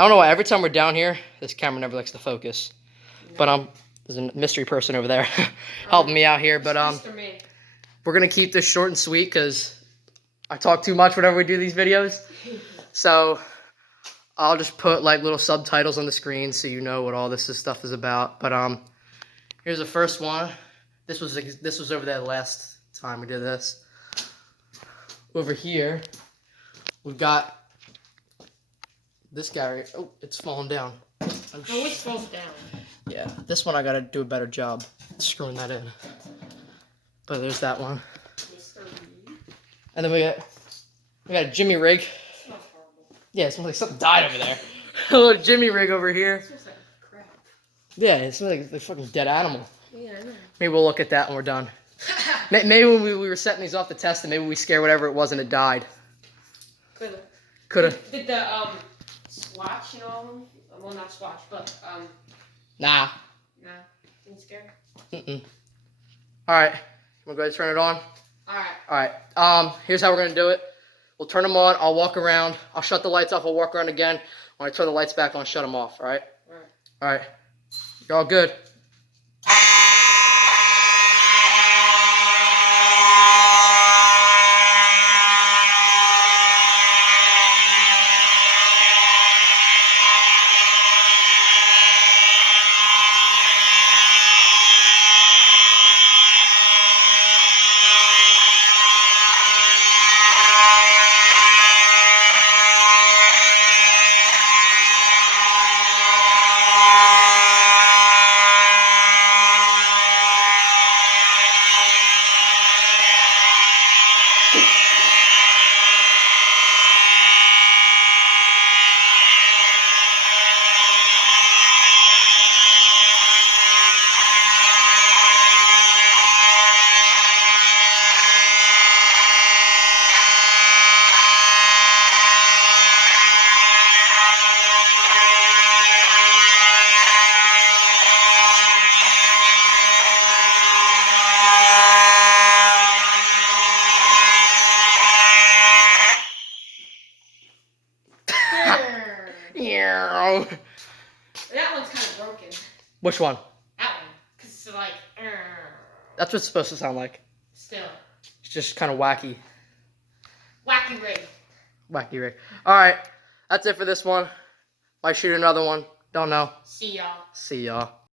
I don't know why every time we're down here, this camera never likes to focus. No. But there's a mystery person over there helping me out here. But we're gonna keep this short and sweet because I talk too much whenever we do these videos. So I'll just put like little subtitles on the screen so you know what all this stuff is about. But here's the first one. This was over there last time we did this. Over here, we've got this guy right. Oh, it's falling down. Oh, it falls down. Yeah, this one I gotta do a better job screwing that in. But there's that one. And then we got a Jimmy rig. It smells horrible. Yeah, it smells like something died over there. A little Jimmy rig over here. It smells like crap. Yeah, it smells like a fucking dead animal. Yeah, I know. Maybe we'll look at that when we're done. Maybe when we were setting these off to test, and maybe we scare whatever it was and it died. Coulda. Did the swatch, you know? Well, not swatch, but Nah. Nah. Didn't scare. Mm-mm. All right. We'll go ahead and turn it on. All right. All right. Here's how we're gonna do it. We'll turn them on. I'll walk around. I'll shut the lights off. I'll walk around again. When I turn the lights back on, shut them off. All right. All right. All right. You're all good. That one's kind of broken. Which one? That one. Because it's like... That's what it's supposed to sound like. Still. It's just kind of wacky. Wacky rig. Wacky rig. All right. That's it for this one. Might shoot another one. Don't know. See y'all. See y'all.